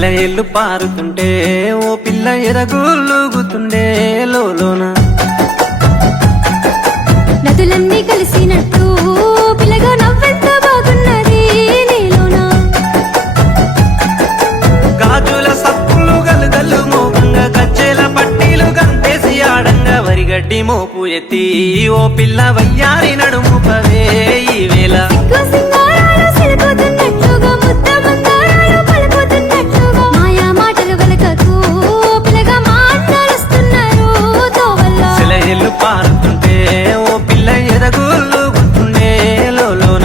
సెలయేళ్ళు పారుతుంటే ఓ పిల్ల ఎరగులుగుతుండే లోన నదులన్నీ కలిసినట్టు పిల్లగా నవ్వెంత బాగున్నది నీలోనా గాజుల సప్పులు గలుగల్లు మోగంగా గజ్జెల పట్టీలు గంతేసి ఆడంగా వరిగడ్డి మోపు ఎత్తి ఓ పిల్ల వయ్యారి నడుము పవే ఈ వేళ సెలయేళ్ళు పారుతుంటే ఓ పిల్ల ఎరగులుగుతుండే లోన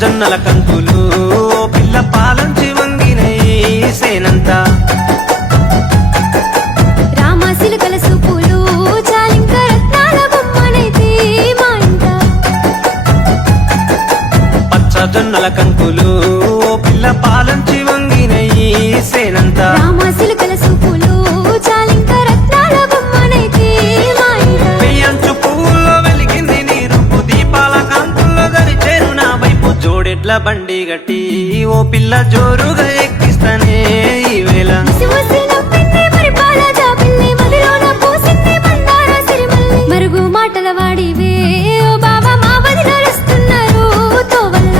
జొన్నల కంకులు ఓ పిల్ల పాలంచి వంగినయి సేనంతా రామశిలుకల సూపులు చాలింక రత్నాల బొమ్మనైతే మా ఇంట పచ్చ జొన్నల కంకులు ఓ పిల్ల పాలంచి వంగినయి సేనంతా రామశిలుకల సూపులు చాలింక రత్నాల బొమ్మనైతే మా ఇంట పెయ్యంచు పువ్వుల్లో వెలిగింది నీ రూపు దీపాల కాంతుల్లో దరిచేరు నా వైపు జోడెడ్ల బండి గట్టి ఓ పిల్ల జోరుగా ఎక్కిస్తానే ఈ వేళ మరుగు మాటల వాడివే ఓ బాబా మా వదిన వస్తున్నారు తోవల్ల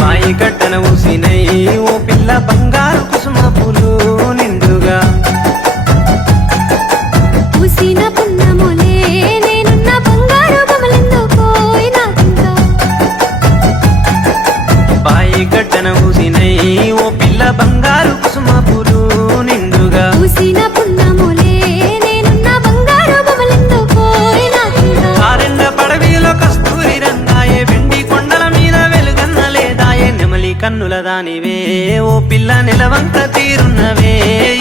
బాయి గడ్డన ఊసినై ఓ పిల్ల బంగారు కుసుమ పూలు నిండుగా పూసిన పున్నములే నేనున్న బంగారు బొమ్మలెందో పోయినాకింకా బాయి గడ్డన ఊసినై ఓ పిల్ల బంగారు కుసుమ పూలు నిండుగా పూసిన పున్నములే నేనున్న బంగారు బొమ్మలెందో పోయినాకింకా ఆరెండ పడవిలో కస్తూరి రంగాయే వెండి కొండల మీద వెలుగన్న లేదాయే నెమలి కన్నుల దానివే ఓ పిల్ల నిలవంక తీరున్నవే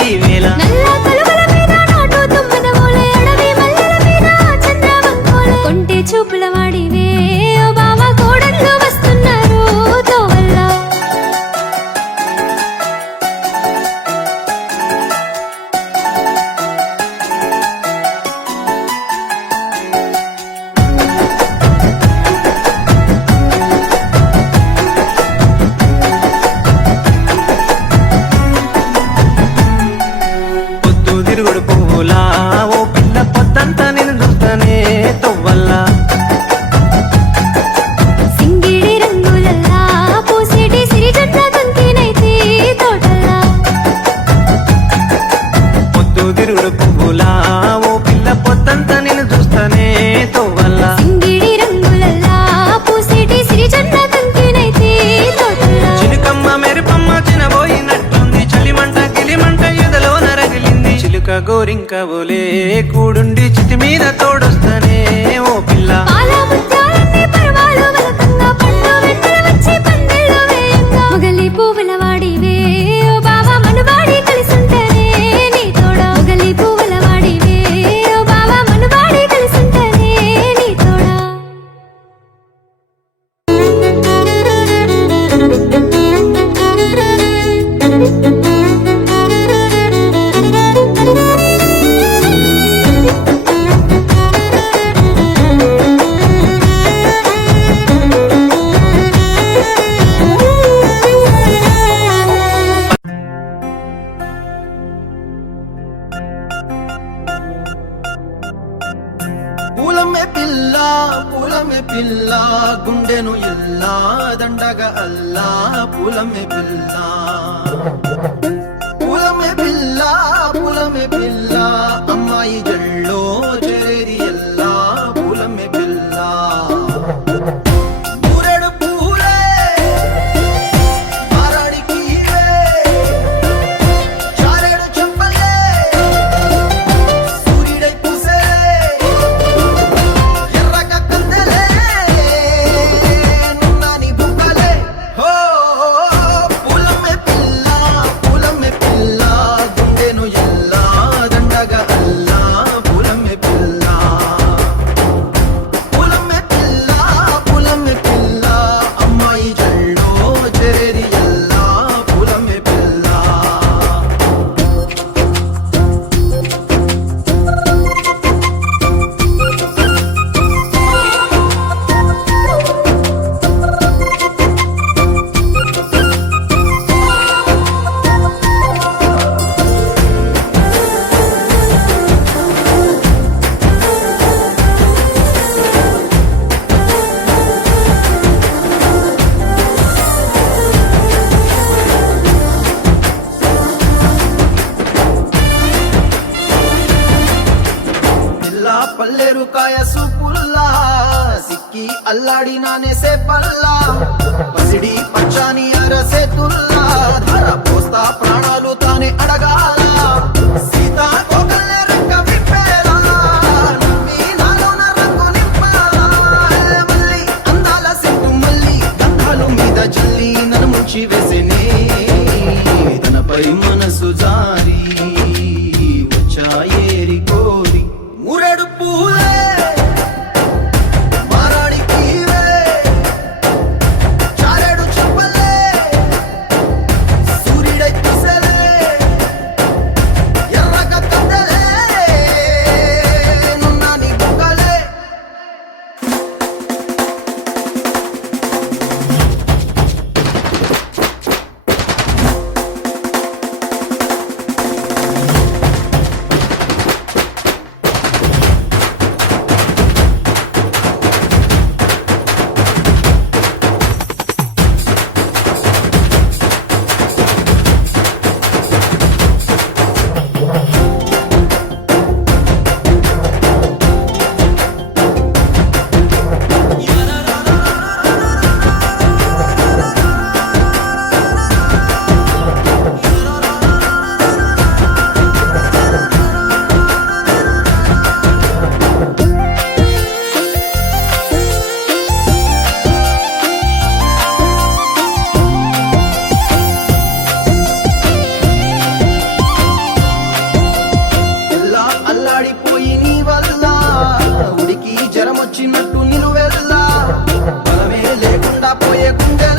ఈ వేళ నల్ల కలువల మీద నాటు తుమ్మెద ఓలే అడవి మల్లెల మీద చంద్రవంకోలే కొంటె చూపుల వాడివే ఓ బావ కోడళ్ళు వస్తున్నారు తోవల్ల పొద్దు తిరుగుడు పువ్వులా ఓ పిల్ల పొద్దంతా నేను చూస్తానే తొవ్వల్లా సింగిడి రంగులల్లా పూసేటి సిరిజొన్న కంకినైతే తోటల్లా పొద్దు తిరుగుడు పువ్వులా ఓ పిల్ల పొద్దంతా నేను చూస్తానే తొవ్వల్లా సింగిడి రంగులల్లా పూసేటి సిరిజొన్న కంకినైతే తోటల్లా చిలుకమ్మ మెరుపమ్మ చినబోయినట్టుంది చలిమంట గిలిమంట ఎదలో నరగిలింది చిలుక గోరింక ఓలే కూడుండి చితి మీద తోడొస్తానే ఓ పిల్ల పాల ముత్యాలన్నీ పర్వాలు వలకంగా పండు వెన్నెల వచ్చి పందెల్లో వేయంగా మొగలి పువ్వుల వాడివే ఓ బావ మనువాడి కలిసుంటేనే నీ తోడా మొగలి పువ్వుల వాడివే ఓ బావ మనువాడి కలిసుంటేనే నీ తోడా పూలమే పిల్ల గుండెను ఇల్లా దండగా అల్లా పూలమే పిల్ల పూలమే పిల్ల అమ్మాయి జల్లో చేరేది ఎల్లా పూలమే పిల్ల పూరెడు పూలే పిల్ల పల్లెరు కాయ సూపుల్లా సిక్కి అల్లాడినానేసే పల్లా పసిడి పచ్చాని అరసే తుల్లా ధార పోస్తా ప్రాణాలు తానే అడగాల సీతా కోకల్లే రెక్క విప్పేలా నవ్వి నాలోన రంగు నింపాలా మళ్ళీ అందాల సిగ్గు మళ్ళీ గంధాలు మీద జల్లి నన్ను ముంచి వేసేనే తనపై మనసు జారి వచ్చాయేరి కోరి మురెడు పూలే మారాడికి చారెడు చెప్పలే సూర్యుడై కుసలే ఎర్రగ కద్దలే నున్నాని బుగ్గలే పిల్ల అల్లాడిపోయి నీ వల్ల ఉడికి జరమొచ్చినట్టు నిలువెల్లా బలమే లేకుండా పోయే గుండె